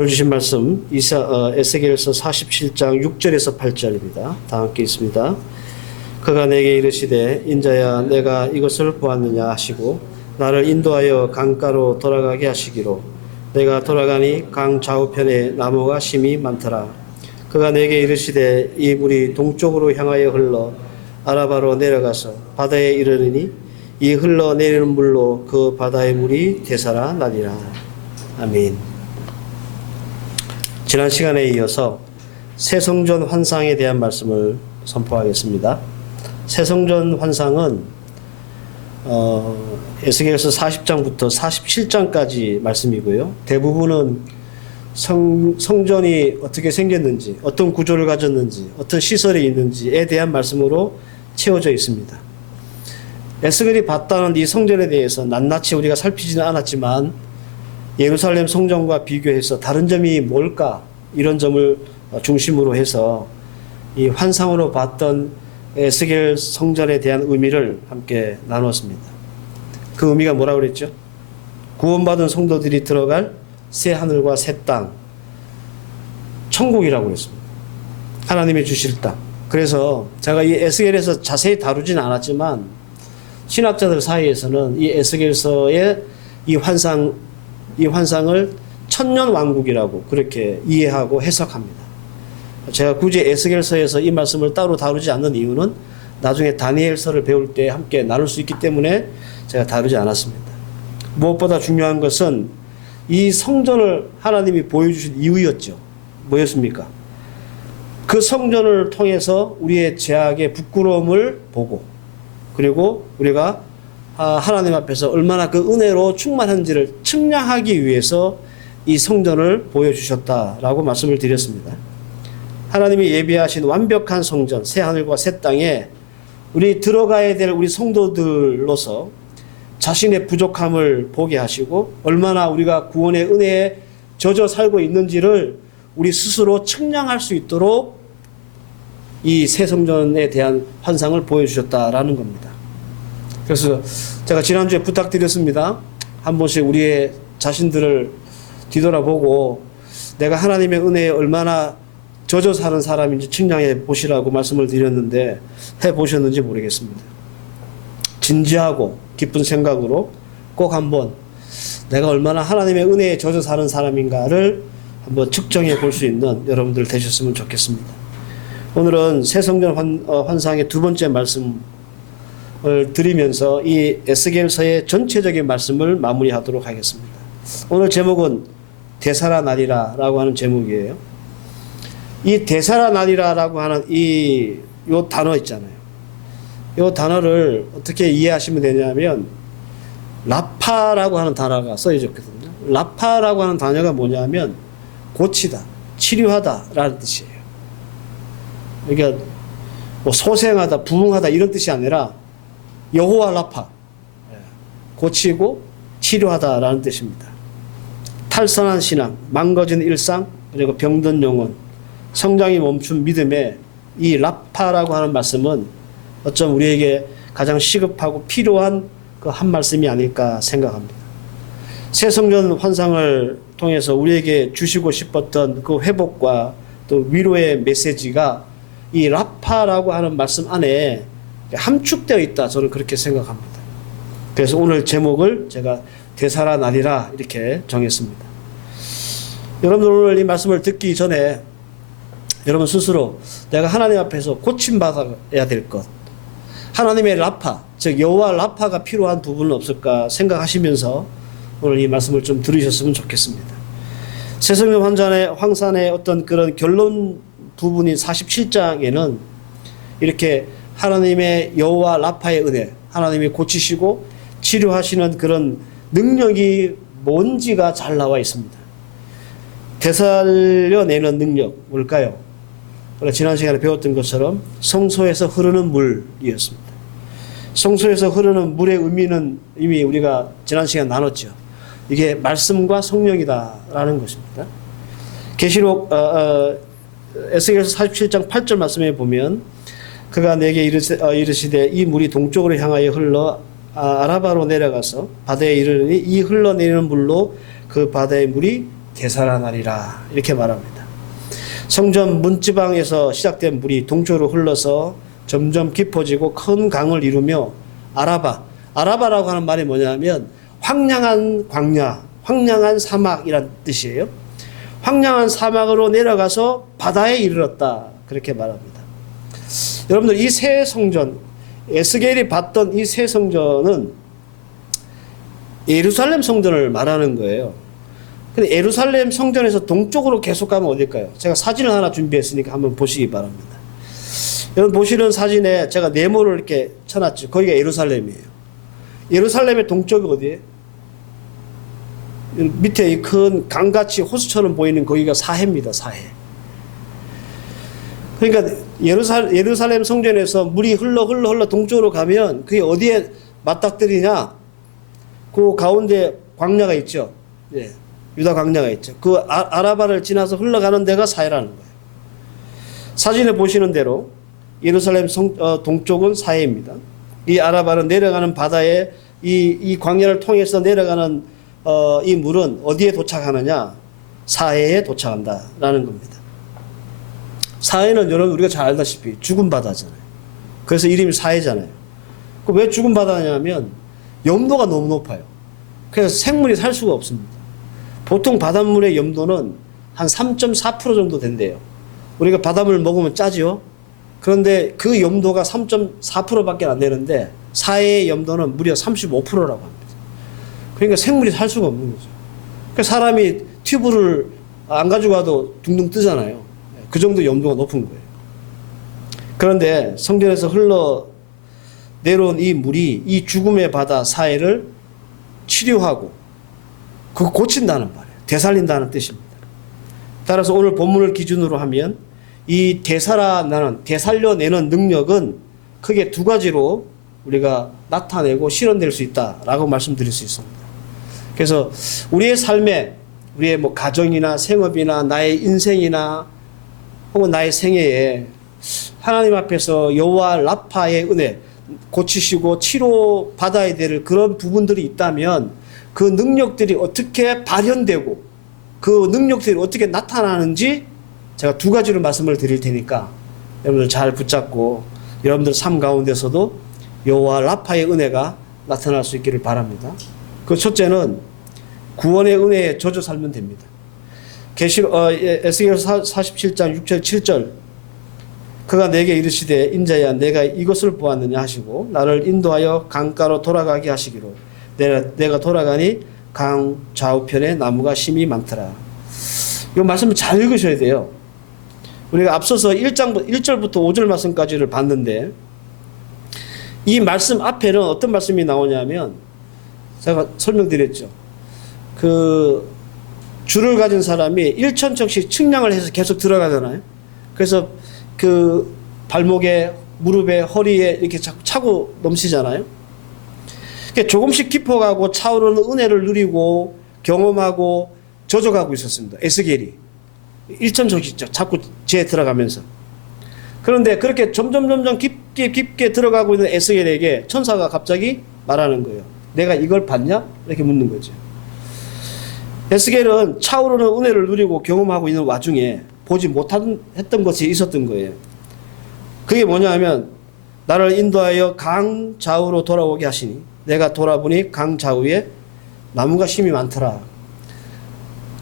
오늘 주신 말씀 에스겔서 47장 6절에서 8절입니다. 다 함께 있습니다. 그가 내게 이르시되 인자야 내가 이것을 보았느냐 하시고 나를 인도하여 강가로 돌아가게 하시기로 내가 돌아가니 강 좌우편에 나무가 심이 많더라. 그가 내게 이르시되 이 물이 동쪽으로 향하여 흘러 아라바로 내려가서 바다에 이르르니 이 흘러내리는 물로 그 바다의 물이 되살아 나리라. 아멘. 지난 시간에 이어서 새성전 환상에 대한 말씀을 선포하겠습니다. 새성전 환상은 에스겔서 40장부터 47장까지 말씀이고요. 대부분은 성전이 어떻게 생겼는지, 어떤 구조를 가졌는지, 어떤 시설이 있는지에 대한 말씀으로 채워져 있습니다. 에스겔이 봤다는 이 성전에 대해서 낱낱이 우리가 살피지는 않았지만 예루살렘 성전과 비교해서 다른 점이 뭘까? 이런 점을 중심으로 해서 이 환상으로 봤던 에스겔 성전에 대한 의미를 함께 나눴습니다. 그 의미가 뭐라고 그랬죠? 구원받은 성도들이 들어갈 새 하늘과 새 땅, 천국이라고 그랬습니다. 하나님이 주실 땅. 그래서 제가 이 에스겔에서 자세히 다루지는 않았지만 신학자들 사이에서는 이 에스겔서의 이 환상을 천년왕국이라고 그렇게 이해하고 해석합니다. 제가 굳이 에스겔서에서 이 말씀을 따로 다루지 않는 이유는 나중에 다니엘서를 배울 때 함께 나눌 수 있기 때문에 제가 다루지 않았습니다. 무엇보다 중요한 것은 이 성전을 하나님이 보여주신 이유였죠. 뭐였습니까? 그 성전을 통해서 우리의 죄악의 부끄러움을 보고 그리고 우리가 하나님 앞에서 얼마나 그 은혜로 충만한지를 측량하기 위해서 이 성전을 보여주셨다라고 말씀을 드렸습니다. 하나님이 예비하신 완벽한 성전, 새 하늘과 새 땅에 우리 들어가야 될 우리 성도들로서 자신의 부족함을 보게 하시고 얼마나 우리가 구원의 은혜에 젖어 살고 있는지를 우리 스스로 측량할 수 있도록 이 새 성전에 대한 환상을 보여주셨다라는 겁니다. 그래서 제가 지난주에 부탁드렸습니다. 한 번씩 우리의 자신들을 뒤돌아보고 내가 하나님의 은혜에 얼마나 젖어 사는 사람인지 측량해 보시라고 말씀을 드렸는데 해보셨는지 모르겠습니다. 진지하고 깊은 생각으로 꼭 한번 내가 얼마나 하나님의 은혜에 젖어 사는 사람인가를 한번 측정해 볼 수 있는 여러분들 되셨으면 좋겠습니다. 오늘은 새성전 환상의 두 번째 말씀을 드리면서 이 에스겔서의 전체적인 말씀을 마무리하도록 하겠습니다. 오늘 제목은 되살아나리라라고 하는 제목이에요. 이 되살아나리라라고 하는 요 단어 있잖아요. 요 단어를 어떻게 이해하시면 되냐면 라파라고 하는 단어가 써있거든요. 라파라고 하는 단어가 뭐냐면 고치다, 치료하다라는 뜻이에요. 그러니까 뭐 소생하다, 부흥하다 이런 뜻이 아니라 여호와 라파, 고치고 치료하다라는 뜻입니다. 탈선한 신앙, 망가진 일상, 그리고 병든 영혼, 성장이 멈춘 믿음에 이 라파라고 하는 말씀은 어쩜 우리에게 가장 시급하고 필요한 그 한 말씀이 아닐까 생각합니다. 새 성전 환상을 통해서 우리에게 주시고 싶었던 그 회복과 또 위로의 메시지가 이 라파라고 하는 말씀 안에 함축되어 있다. 저는 그렇게 생각합니다. 그래서 오늘 제목을 제가 되살아나리라 이렇게 정했습니다. 여러분들 오늘 이 말씀을 듣기 전에 여러분 스스로 내가 하나님 앞에서 고침받아야 될 것, 하나님의 라파, 즉 여호와 라파가 필요한 부분은 없을까 생각하시면서 오늘 이 말씀을 좀 들으셨으면 좋겠습니다. 새성전 환상의 어떤 그런 결론 부분인 47장에는 이렇게 하나님의 여호와 라파의 은혜, 하나님이 고치시고 치료하시는 그런 능력이 뭔지가 잘 나와 있습니다. 되살려내는 능력 뭘까요? 지난 시간에 배웠던 것처럼 성소에서 흐르는 물이었습니다. 성소에서 흐르는 물의 의미는 이미 우리가 지난 시간 나눴죠. 이게 말씀과 성령이다라는 것입니다. 계시록 에스겔서 47장 8절 말씀에 보면 그가 내게 이르시되 이 물이 동쪽으로 향하여 흘러 아라바로 내려가서 바다에 이르르니 이 흘러내리는 물로 그 바다의 물이 되살아나리라 이렇게 말합니다. 성전 문지방에서 시작된 물이 동쪽으로 흘러서 점점 깊어지고 큰 강을 이루며 아라바라고 하는 말이 뭐냐면 황량한 광야, 황량한 사막이란 뜻이에요. 황량한 사막으로 내려가서 바다에 이르렀다 그렇게 말합니다. 여러분들 이 새 성전, 에스겔이 봤던 이 새 성전은 예루살렘 성전을 말하는 거예요. 근데 예루살렘 성전에서 동쪽으로 계속 가면 어딜까요? 제가 사진을 하나 준비했으니까 한번 보시기 바랍니다. 여러분 보시는 사진에 제가 네모를 이렇게 쳐놨죠. 거기가 예루살렘이에요. 예루살렘의 동쪽이 어디예요? 밑에 이 큰 강같이 호수처럼 보이는 거기가 사해입니다. 사해. 그러니까 예루살렘 성전에서 물이 흘러 동쪽으로 가면 그게 어디에 맞닥뜨리냐? 그 가운데 광야가 있죠. 예, 유다 광야가 있죠. 그 아라바를 지나서 흘러가는 데가 사해라는 거예요. 사진에 보시는 대로 예루살렘 동쪽은 사해입니다. 이 아라바는 내려가는 바다에 이 광야를 통해서 내려가는 이 물은 어디에 도착하느냐? 사해에 도착한다라는 겁니다. 사해는 여러분 우리가 잘 알다시피 죽은 바다잖아요. 그래서 이름이 사해잖아요. 왜 죽은 바다냐면 염도가 너무 높아요. 그래서 생물이 살 수가 없습니다. 보통 바닷물의 염도는 한 3.4% 정도 된대요. 우리가 바닷물 먹으면 짜죠. 그런데 그 염도가 3.4%밖에 안 되는데 사해의 염도는 무려 35%라고 합니다. 그러니까 생물이 살 수가 없는 거죠. 그러니까 사람이 튜브를 안 가지고 와도 둥둥 뜨잖아요. 그 정도 염도가 높은 거예요. 그런데 성전에서 흘러 내려온 이 물이 이 죽음의 바다 사해를 치료하고 그거 고친다는 말이에요. 되살린다는 뜻입니다. 따라서 오늘 본문을 기준으로 하면 이 되살려내는 능력은 크게 두 가지로 우리가 나타내고 실현될 수 있다라고 말씀드릴 수 있습니다. 그래서 우리의 삶에 우리의 뭐 가정이나 생업이나 나의 인생이나 혹은 나의 생애에 하나님 앞에서 여호와 라파의 은혜 고치시고 치료 받아야 될 그런 부분들이 있다면 그 능력들이 어떻게 발현되고 그 능력들이 어떻게 나타나는지 제가 두 가지로 말씀을 드릴 테니까 여러분들 잘 붙잡고 여러분들 삶 가운데서도 여호와 라파의 은혜가 나타날 수 있기를 바랍니다. 그 첫째는 구원의 은혜에 젖어 살면 됩니다. 에스겔 47장 6절 7절 그가 내게 이르시되 인자야 내가 이것을 보았느냐 하시고 나를 인도하여 강가로 돌아가게 하시기로 내가 돌아가니 강 좌우편에 나무가 심이 많더라. 이 말씀을 잘 읽으셔야 돼요. 우리가 앞서서 1절부터 5절 말씀까지를 봤는데 이 말씀 앞에는 어떤 말씀이 나오냐면 제가 설명드렸죠. 그 줄을 가진 사람이 1,000척씩 측량을 해서 계속 들어가잖아요. 그래서 그 발목에 무릎에 허리에 이렇게 자꾸 차고 넘치잖아요. 조금씩 깊어가고 차오르는 은혜를 누리고 경험하고 젖어가고 있었습니다. 에스겔이 1,000척씩 자꾸 재에 들어가면서. 그런데 그렇게 점점 깊게 들어가고 있는 에스겔에게 천사가 갑자기 말하는 거예요. 내가 이걸 봤냐? 이렇게 묻는 거죠. 에스겔은 차오르는 은혜를 누리고 경험하고 있는 와중에 보지 못했던 것이 있었던 거예요. 그게 뭐냐 하면 나를 인도하여 강 좌우로 돌아오게 하시니 내가 돌아보니 강 좌우에 나무가 심이 많더라.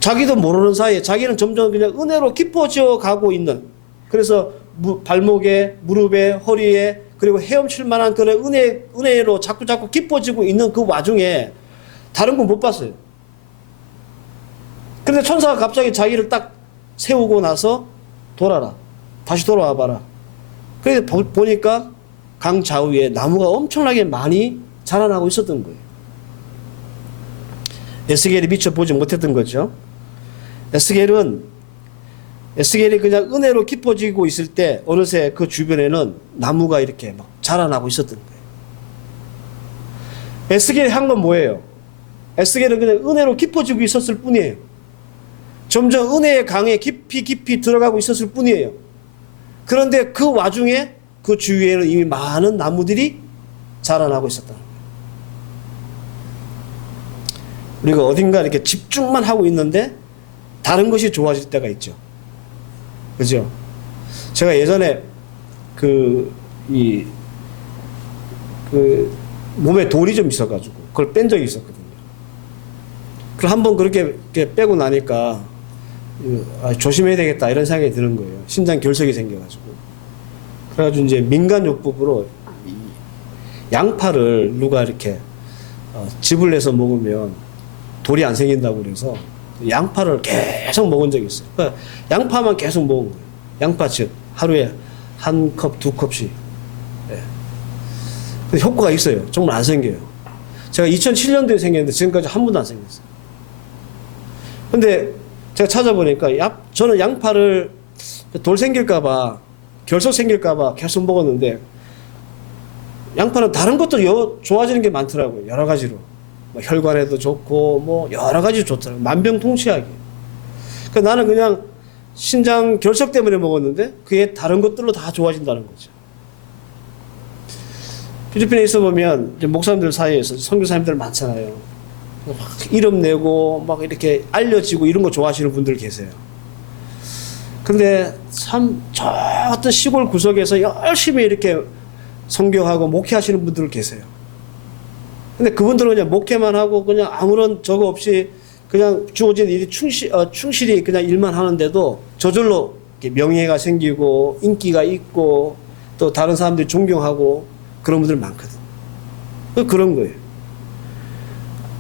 자기도 모르는 사이에 자기는 점점 그냥 은혜로 깊어져 가고 있는, 그래서 발목에 무릎에 허리에 그리고 헤엄칠 만한 그런 은혜로 자꾸 깊어지고 있는 그 와중에 다른 건 못 봤어요. 그런데 천사가 갑자기 자기를 딱 세우고 나서 돌아라. 다시 돌아와 봐라. 그래서 보니까 강 좌우에 나무가 엄청나게 많이 자라나고 있었던 거예요. 에스겔이 미처 보지 못했던 거죠. 에스겔이 그냥 은혜로 깊어지고 있을 때 어느새 그 주변에는 나무가 이렇게 막 자라나고 있었던 거예요. 에스겔이 한 건 뭐예요? 에스겔은 그냥 은혜로 깊어지고 있었을 뿐이에요. 점점 은혜의 강에 깊이 들어가고 있었을 뿐이에요. 그런데 그 와중에 그 주위에는 이미 많은 나무들이 자라나고 있었다는 거예요. 우리가 어딘가 이렇게 집중만 하고 있는데 다른 것이 좋아질 때가 있죠. 그죠? 제가 예전에 몸에 돌이 좀 있어가지고 그걸 뺀 적이 있었거든요. 그걸 한번 그렇게 빼고 나니까 조심해야 되겠다 이런 생각이 드는 거예요. 신장 결석이 생겨가지고. 그래가지고 이제 민간요법으로 양파를 누가 이렇게 즙을 내서 먹으면 돌이 안 생긴다고 그래서 양파를 계속 먹은 적이 있어요. 그러니까 양파만 계속 먹은 거예요. 양파즙 하루에 한 컵, 두 컵씩. 예. 근데 효과가 있어요. 정말 안 생겨요. 제가 2007년도에 생겼는데 지금까지 한 번도 안 생겼어요. 근데 제가 찾아보니까 저는 양파를 돌 생길까봐, 결석 생길까봐 계속 먹었는데 양파는 다른 것도 좋아지는 게 많더라고요. 여러 가지로. 뭐 혈관에도 좋고 뭐 여러 가지 좋더라고요. 만병통치약이. 그러니까 나는 그냥 신장 결석 때문에 먹었는데 그게 다른 것들로 다 좋아진다는 거죠. 필리핀에 있어 보면 이제 목사님들 사이에서 선교사님들 많잖아요. 막 이름 내고 막 이렇게 알려지고 이런 거 좋아하시는 분들 계세요. 근데 참 저 어떤 시골 구석에서 열심히 이렇게 선교하고 목회하시는 분들 계세요. 근데 그분들은 그냥 목회만 하고 그냥 아무런 저거 없이 그냥 주어진 일이 충실히 그냥 일만 하는데도 저절로 명예가 생기고 인기가 있고 또 다른 사람들이 존경하고 그런 분들 많거든. 그런 거예요.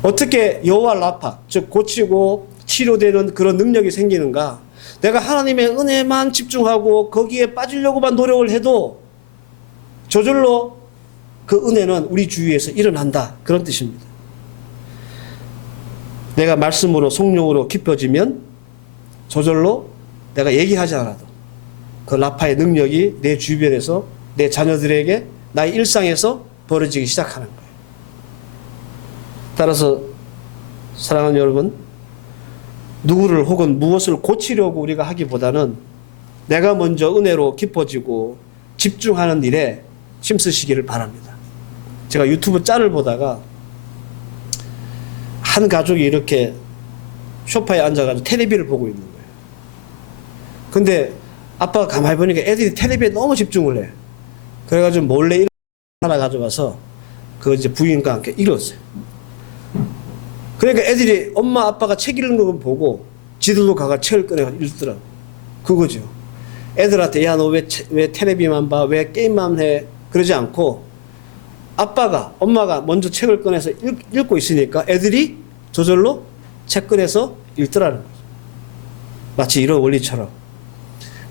어떻게 여호와 라파, 즉 고치고 치료되는 그런 능력이 생기는가? 내가 하나님의 은혜만 집중하고 거기에 빠지려고만 노력을 해도 저절로 그 은혜는 우리 주위에서 일어난다. 그런 뜻입니다. 내가 말씀으로 성령으로 깊어지면 저절로 내가 얘기하지 않아도 그 라파의 능력이 내 주변에서 내 자녀들에게 나의 일상에서 벌어지기 시작하는 거예요. 따라서 사랑하는 여러분, 누구를 혹은 무엇을 고치려고 우리가 하기보다는 내가 먼저 은혜로 깊어지고 집중하는 일에 힘쓰시기를 바랍니다. 제가 유튜브 짤을 보다가 한 가족이 이렇게 소파에 앉아가지고 텔레비를 보고 있는 거예요. 근데 아빠가 가만히 보니까 애들이 텔레비에 너무 집중을 해. 그래가지고 몰래 하나 가져가서 그 이제 부인과 함께 읽었어요. 그러니까 애들이 엄마 아빠가 책 읽는 거 보고 지들도 가가 책을 꺼내가지고 읽더라고. 그거죠. 애들한테 야 너 왜 텔레비만 봐? 왜 게임만 해? 그러지 않고 아빠가 엄마가 먼저 책을 꺼내서 읽고 있으니까 애들이 저절로 책 꺼내서 읽더라는 거죠. 마치 이런 원리처럼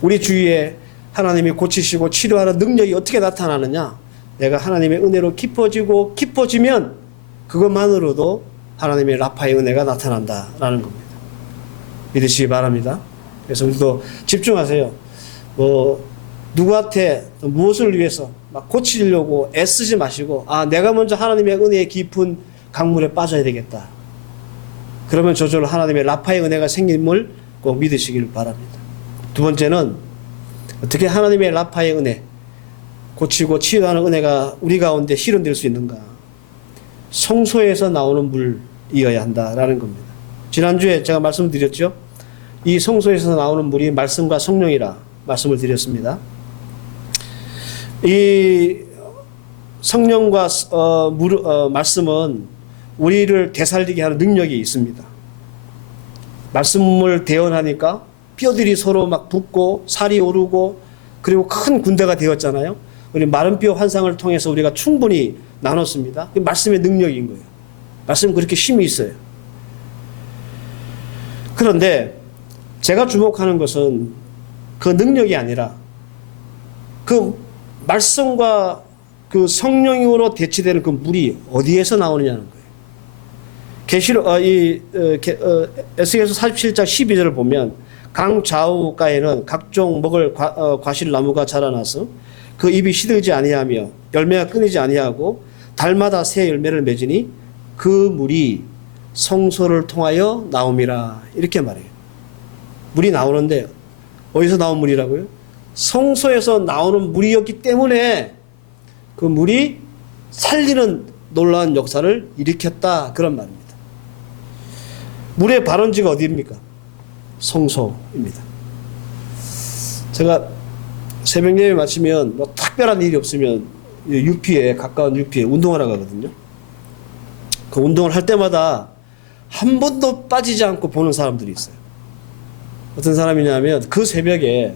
우리 주위에 하나님이 고치시고 치료하는 능력이 어떻게 나타나느냐? 내가 하나님의 은혜로 깊어지면 그것만으로도 하나님의 라파의 은혜가 나타난다라는 겁니다. 믿으시기 바랍니다. 그래서 우리도 집중하세요. 누구한테 무엇을 위해서 막 고치려고 애쓰지 마시고 내가 먼저 하나님의 은혜의 깊은 강물에 빠져야 되겠다. 그러면 저절로 하나님의 라파의 은혜가 생김을 꼭 믿으시길 바랍니다. 두 번째는 어떻게 하나님의 라파의 은혜, 고치고 치유하는 은혜가 우리 가운데 실현될 수 있는가? 성소에서 나오는 물이어야 한다라는 겁니다. 지난주에 제가 말씀드렸죠. 이 성소에서 나오는 물이 말씀과 성령이라 말씀을 드렸습니다. 이 성령과 말씀은 우리를 되살리게 하는 능력이 있습니다. 말씀을 대언하니까 뼈들이 서로 막 붙고 살이 오르고 그리고 큰 군대가 되었잖아요. 우리 마른 뼈 환상을 통해서 우리가 충분히 나눴습니다. 말씀의 능력인 거예요. 말씀은 그렇게 힘이 있어요. 그런데 제가 주목하는 것은 그 능력이 아니라 그 말씀과 그 성령으로 대치되는 그 물이 어디에서 나오느냐는 거예요. 에스겔서 47장 12절을 보면 강 좌우가에는 각종 먹을 과실 나무가 자라나서 그 잎이 시들지 아니하며 열매가 끊이지 아니하고 달마다 새 열매를 맺으니 그 물이 성소를 통하여 나옴이라 이렇게 말해요. 물이 나오는데 어디서 나온 물이라고요? 성소에서 나오는 물이었기 때문에 그 물이 살리는 놀라운 역사를 일으켰다 그런 말입니다. 물의 발원지가 어디입니까? 성소입니다. 제가 새벽 예배 마치면 뭐 특별한 일이 없으면 UP에 가까운 UP에 운동하러 가거든요. 그 운동을 할 때마다 한 번도 빠지지 않고 보는 사람들이 있어요. 어떤 사람이냐면 그 새벽에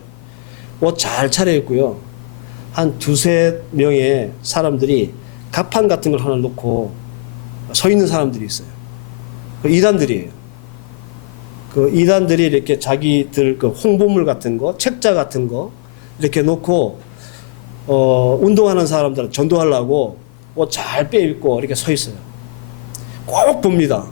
옷 잘 차려입고요. 한 두세 명의 사람들이 갑판 같은 걸 하나 놓고 서 있는 사람들이 있어요. 그 이단들이에요. 그 이단들이 이렇게 자기들 그 홍보물 같은 거, 책자 같은 거 이렇게 놓고 운동하는 사람들 전도하려고 옷 잘 빼입고 이렇게 서 있어요. 꼭 봅니다.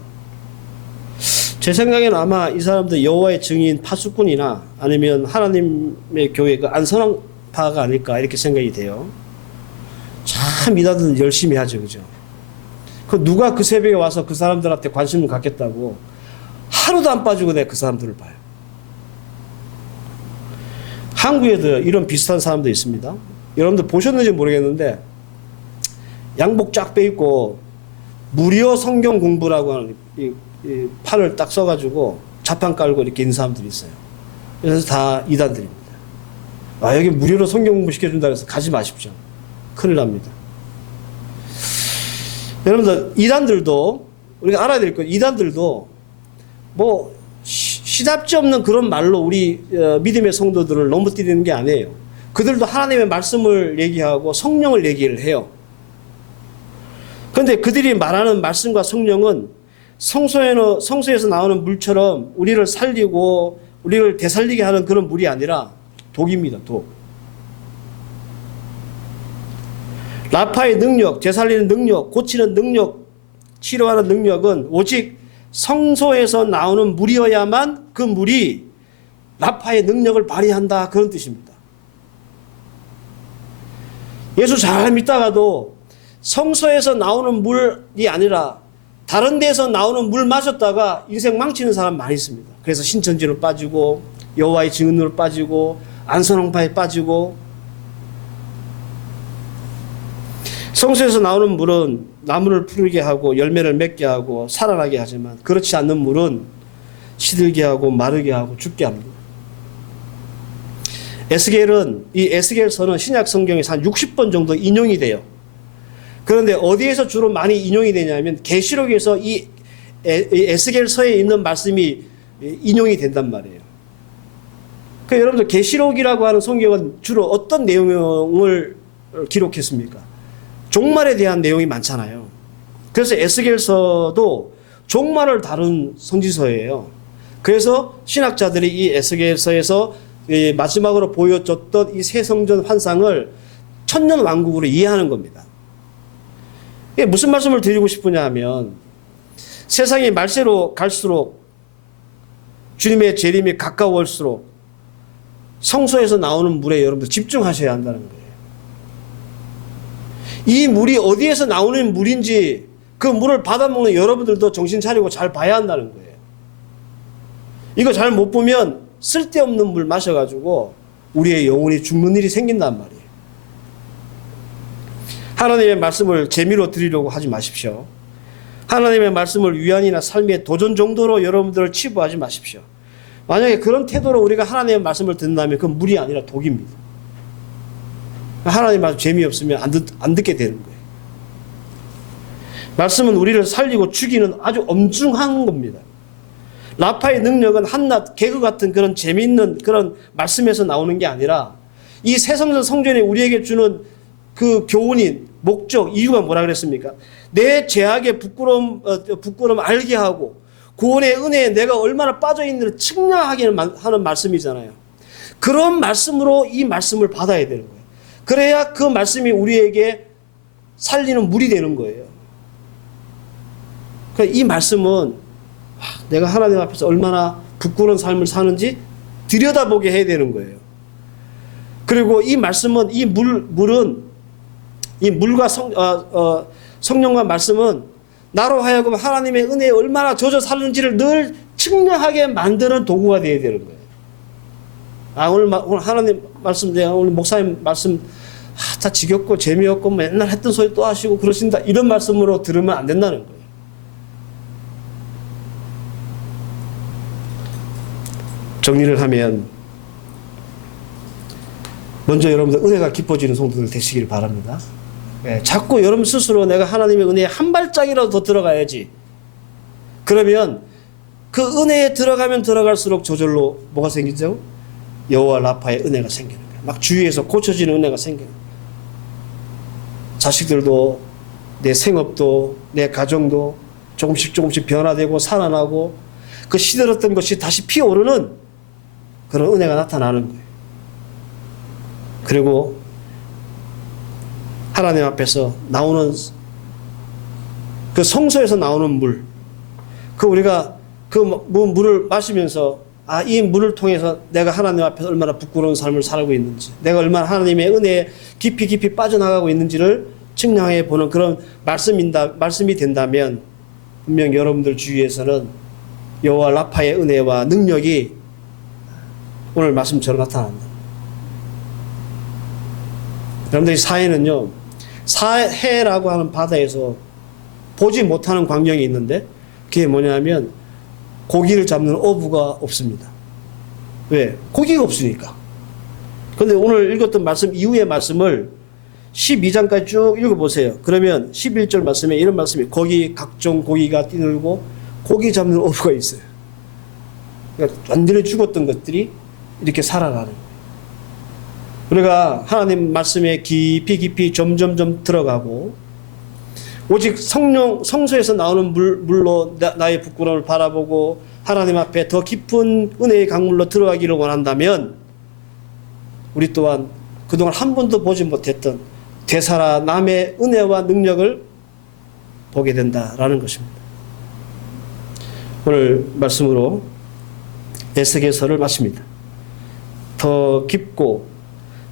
제 생각에는 아마 이 사람들 여호와의 증인 파수꾼이나 아니면 하나님의 교회 그 안선왕파가 아닐까 이렇게 생각이 돼요. 참 이단들은 열심히 하죠, 그죠? 그 누가 그 새벽에 와서 그 사람들한테 관심을 갖겠다고 하루도 안 빠지고 내가 그 사람들을 봐요. 한국에도 이런 비슷한 사람도 있습니다. 여러분들 보셨는지 모르겠는데 양복 쫙 빼입고 무료 성경 공부라고 하는 이 팔을 딱 써가지고 자판 깔고 이렇게 있는 사람들이 있어요. 그래서 다 이단들입니다. 아, 여기 무료로 성경 공부 시켜준다 해서 가지 마십시오. 큰일 납니다. 여러분들 이단들도 우리가 알아야 될 건 이단들도 뭐 시답지 없는 그런 말로 우리 믿음의 성도들을 넘어뜨리는 게 아니에요. 그들도 하나님의 말씀을 얘기하고 성령을 얘기를 해요. 그런데 그들이 말하는 말씀과 성령은 성소에서 나오는 물처럼 우리를 살리고 우리를 되살리게 하는 그런 물이 아니라 독입니다. 독. 라파의 능력, 되살리는 능력, 고치는 능력, 치료하는 능력은 오직 성소에서 나오는 물이어야만 그 물이 라파의 능력을 발휘한다, 그런 뜻입니다. 예수 잘 믿다가도 성소에서 나오는 물이 아니라 다른 데서 나오는 물 마셨다가 인생 망치는 사람 많이 있습니다. 그래서 신천지로 빠지고 여호와의 증인으로 빠지고 안선홍파에 빠지고. 성소에서 나오는 물은 나무를 푸르게 하고 열매를 맺게 하고 살아나게 하지만 그렇지 않는 물은 시들게 하고 마르게 하고 죽게 합니다. 에스겔은 이 에스겔서는 신약 성경에서 한 60번 정도 인용이 돼요. 그런데 어디에서 주로 많이 인용이 되냐면 계시록에서 이 에스겔서에 있는 말씀이 인용이 된단 말이에요. 그러니까 여러분들 계시록이라고 하는 성경은 주로 어떤 내용을 기록했습니까? 종말에 대한 내용이 많잖아요. 그래서 에스겔서도 종말을 다룬 선지서예요. 그래서 신학자들이 이 에스겔서에서 마지막으로 보여줬던 이 새 성전 환상을 천년 왕국으로 이해하는 겁니다. 이게 무슨 말씀을 드리고 싶으냐 하면 세상이 말세로 갈수록 주님의 재림이 가까울수록 성소에서 나오는 물에 여러분들 집중하셔야 한다는 거예요. 이 물이 어디에서 나오는 물인지 그 물을 받아먹는 여러분들도 정신 차리고 잘 봐야 한다는 거예요. 이거 잘 못 보면 쓸데없는 물 마셔가지고 우리의 영혼이 죽는 일이 생긴단 말이에요. 하나님의 말씀을 재미로 드리려고 하지 마십시오. 하나님의 말씀을 위안이나 삶의 도전 정도로 여러분들을 치부하지 마십시오. 만약에 그런 태도로 우리가 하나님의 말씀을 듣는다면 그건 물이 아니라 독입니다. 하나님 말씀 재미없으면 안 듣게 되는 거예요. 말씀은 우리를 살리고 죽이는 아주 엄중한 겁니다. 라파의 능력은 한낱 개그 같은 그런 재미있는 그런 말씀에서 나오는 게 아니라 이 새성전 성전이 우리에게 주는 그 교훈인 목적, 이유가 뭐라 그랬습니까? 내 죄악의 부끄러움 알게 하고 구원의 은혜에 내가 얼마나 빠져있는지를 측량하게 하는 말씀이잖아요. 그런 말씀으로 이 말씀을 받아야 되는 거예요. 그래야 그 말씀이 우리에게 살리는 물이 되는 거예요. 그러니까 이 말씀은 내가 하나님 앞에서 얼마나 부끄러운 삶을 사는지 들여다보게 해야 되는 거예요. 그리고 이 말씀은 이 물은 이 물과 성령과 말씀은 나로 하여금 하나님의 은혜에 얼마나 젖어 사는지를 늘 측량하게 만드는 도구가 되어야 되는 거예요. 오늘 하나님 말씀, 내가 오늘 목사님 말씀 다 지겹고 재미없고 맨날 했던 소리 또 하시고 그러신다, 이런 말씀으로 들으면 안 된다는 거예요. 정리를 하면 먼저 여러분들 은혜가 깊어지는 성도들 되시길 바랍니다. 예, 자꾸 여러분 스스로 내가 하나님의 은혜에 한 발짝이라도 더 들어가야지. 그러면 그 은혜에 들어가면 들어갈수록 저절로 뭐가 생기죠? 여호와 라파의 은혜가 생기는 거예요. 막 주위에서 고쳐지는 은혜가 생겨요. 자식들도 내 생업도 내 가정도 조금씩 변화되고 살아나고 그 시들었던 것이 다시 피어오르는 그런 은혜가 나타나는 거예요. 그리고 하나님 앞에서 나오는 그 성소에서 나오는 물, 그 우리가 그 물을 마시면서 이 물을 통해서 내가 하나님 앞에서 얼마나 부끄러운 삶을 살고 있는지, 내가 얼마나 하나님의 은혜에 깊이 빠져나가고 있는지를 측량해 보는 그런 말씀이 된다면 분명 여러분들 주위에서는 여호와 라파의 은혜와 능력이 오늘 말씀처럼 나타난다. 여러분들 이 사해는요, 사해라고 하는 바다에서 보지 못하는 광경이 있는데 그게 뭐냐면 고기를 잡는 어부가 없습니다. 왜? 고기가 없으니까. 그런데 오늘 읽었던 말씀 이후의 말씀을 12장까지 쭉 읽어보세요. 그러면 11절 말씀에 이런 말씀이 거기 각종 고기가 뛰놀고 고기 잡는 어부가 있어요. 그러니까 완전히 죽었던 것들이 이렇게 살아나는 거예요. 우리가 하나님 말씀에 깊이 점점 들어가고 오직 성소에서 나오는 물로 나의 부끄러움을 바라보고 하나님 앞에 더 깊은 은혜의 강물로 들어가기를 원한다면 우리 또한 그동안 한 번도 보지 못했던 되살아 남의 은혜와 능력을 보게 된다라는 것입니다. 오늘 말씀으로 에스겔서를 마칩니다. 더 깊고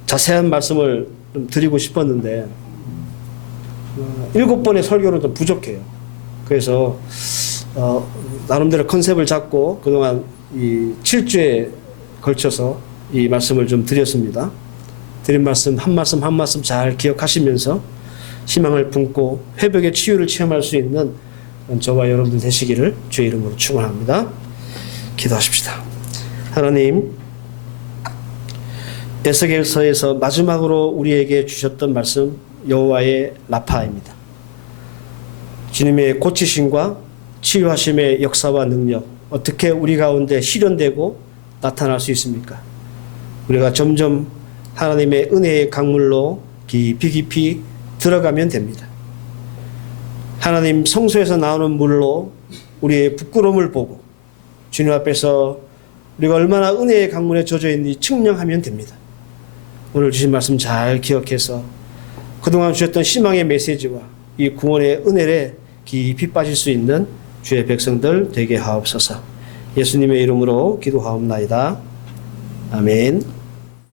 자세한 말씀을 좀 드리고 싶었는데 7번의 설교는 좀 부족해요. 그래서 나름대로 컨셉을 잡고 그동안 이 7주에 걸쳐서 이 말씀을 좀 드렸습니다. 드린 말씀 한 말씀 잘 기억하시면서 희망을 품고 회복의 치유를 체험할 수 있는 저와 여러분들 되시기를 주의 이름으로 축원합니다. 기도하십시다. 하나님, 에스겔서에서 마지막으로 우리에게 주셨던 말씀 여호와의 라파입니다. 주님의 고치심과 치유하심의 역사와 능력 어떻게 우리 가운데 실현되고 나타날 수 있습니까? 우리가 점점 하나님의 은혜의 강물로 깊이 들어가면 됩니다. 하나님 성소에서 나오는 물로 우리의 부끄러움을 보고 주님 앞에서 우리가 얼마나 은혜의 강물에 젖어 있는지 측량하면 됩니다. 오늘 주신 말씀 잘 기억해서 그동안 주셨던 희망의 메시지와 이 구원의 은혜에 깊이 빠질 수 있는 주의 백성들 되게 하옵소서. 예수님의 이름으로 기도하옵나이다. 아멘.